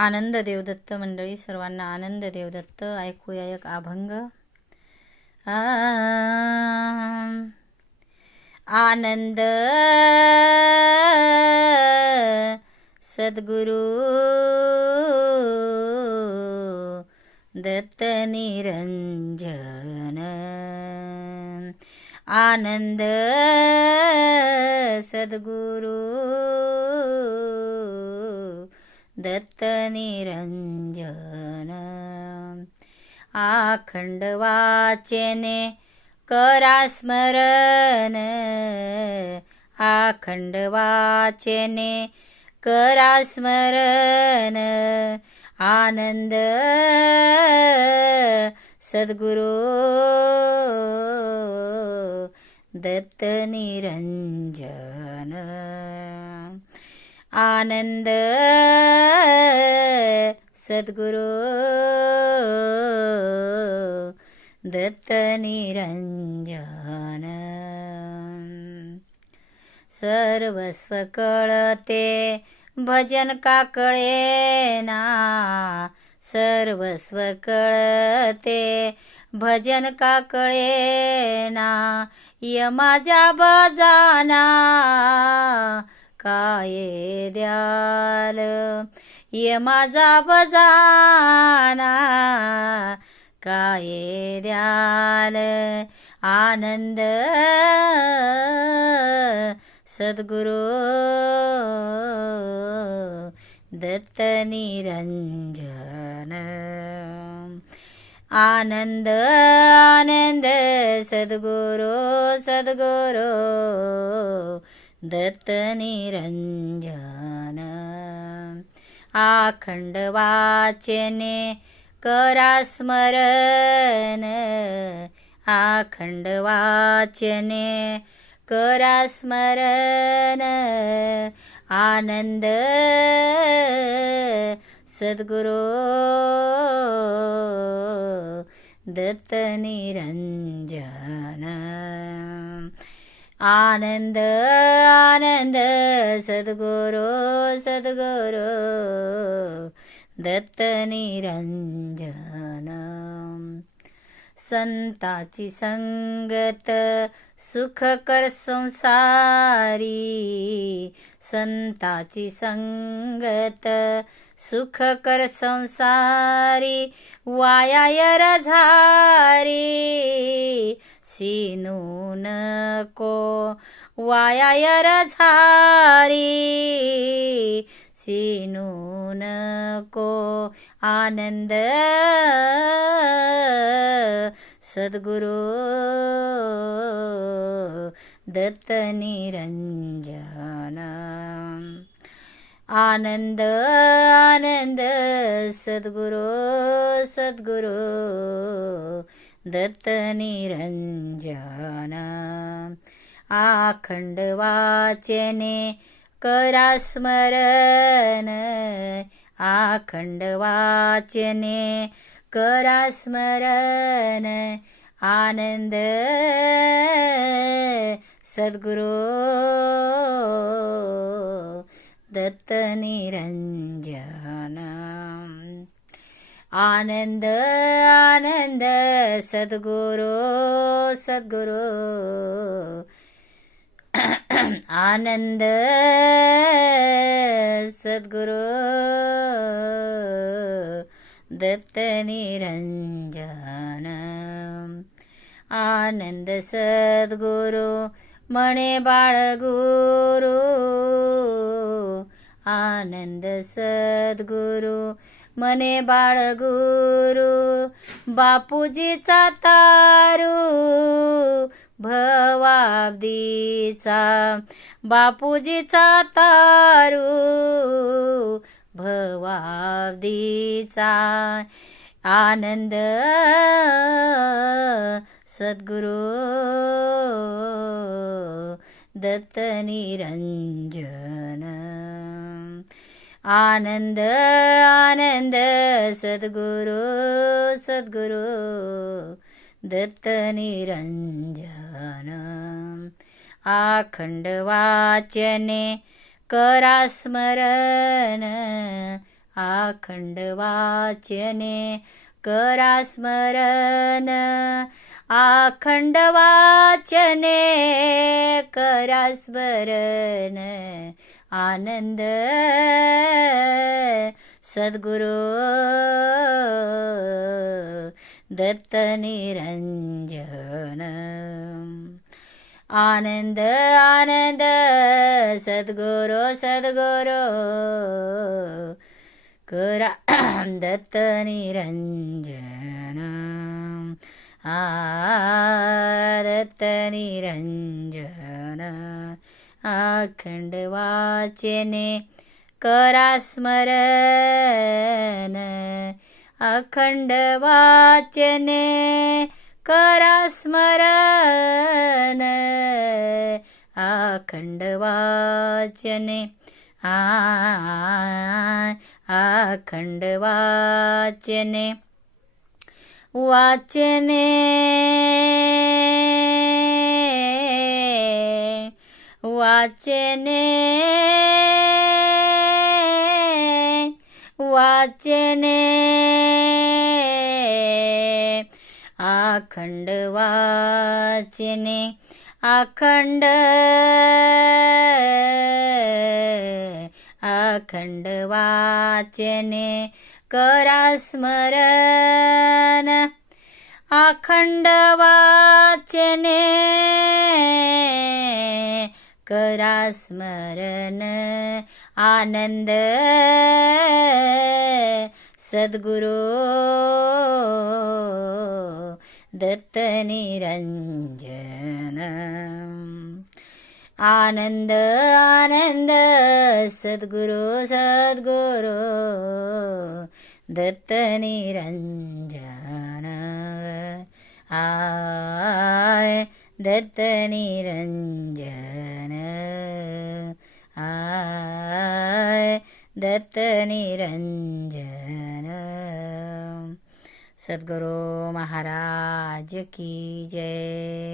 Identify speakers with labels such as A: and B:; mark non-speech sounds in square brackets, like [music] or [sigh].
A: आनंद देवदत्त मंडळी सर्वांना आनंद देवदत्त. ऐकूया एक अभंग. आनंद सद्गुरु दत्त निरंजन. आनंद सद्गुरु दत्त निरंजन आखंड वाचेने करा स्मरण। आखंड वाचेने करा स्मरण। आनंद सद्गुरु दत्त निरंजन आनंद। सद्गुरु। दत्त निरंजन। सर्वस्व कळते भजन का कळेना सर्वस्व कळते भजन का कळेना यमाजा बजाना। काय द्याल? ये माझा बजाना काय द्याल? आनंद सद्गुरु दत्त निरंजन। आनंद आनंद सद्गुरु सद्गुरु दत्त निरंजन आखंड वाचने करा स्मरण। आखंड वाचने करा स्मरण। आनंद। सद्गुरु। दत्त निरंजन आनंद आनंद सद्गुरु सद्गुरु दत्त निरंजन संताची संगत सुखकर संसारी। संताची संगत सुखकर संसारी वायायर झारी। सिनू नको वायायर झारी सिनू नको आनंद सद्गुरु दत्त निरंजन। आनंद आनंद सद्गुरु सद्गुरु। दत्त निरंजन आखंड वाचने करा स्मरण आखंड वाचने करा स्मरण आनंद सद्गुरु दत्त निरंजन आनंद आनंद सद्गुरु सद्गुरु। आनंद सद्गुरु। दत्त निरंजन। आनंद सद्गुरु बाळ बाळगुरु आनंद सद्गुरु मने बाळगुरु बापूजीचा तारू भवाब्दीचा बापूजीचा तारू भवाब्दीचा. आनंद सद्गुरु दत्त निरंजन. आनंद आनंद सद्गुरु सद्गुरु दत्त निरंजन। आखंड वाचने करा स्मरण। आखंड वाचने करा स्मरण। आखंड वाचने करा स्मरण। आनंद सद्गुरु दत्त निरंजन। आनंद आनंद सद्गुरु सद्गुरु करा [clears throat] दत्त निरंजन। आ दत्त निरंजन। आखंड वाचने करा स्मरण. अखंड वाचने करा स्मरण. अखंड वाचने आ अखंड वाचने. वाचने वाचने वाचने अखंड वाचने अखंड अखंड वाचने करा स्मरण अखंड वाचने करा स्मरण आनंद। सद्गुरु दत्त निरंजन। आनंद आनंद सद्गुरु सद्गुरु दत्त निरंजन। आय दत्त निरंजन। आय दत्त निरंजन। सद्गुरु महाराज की जय।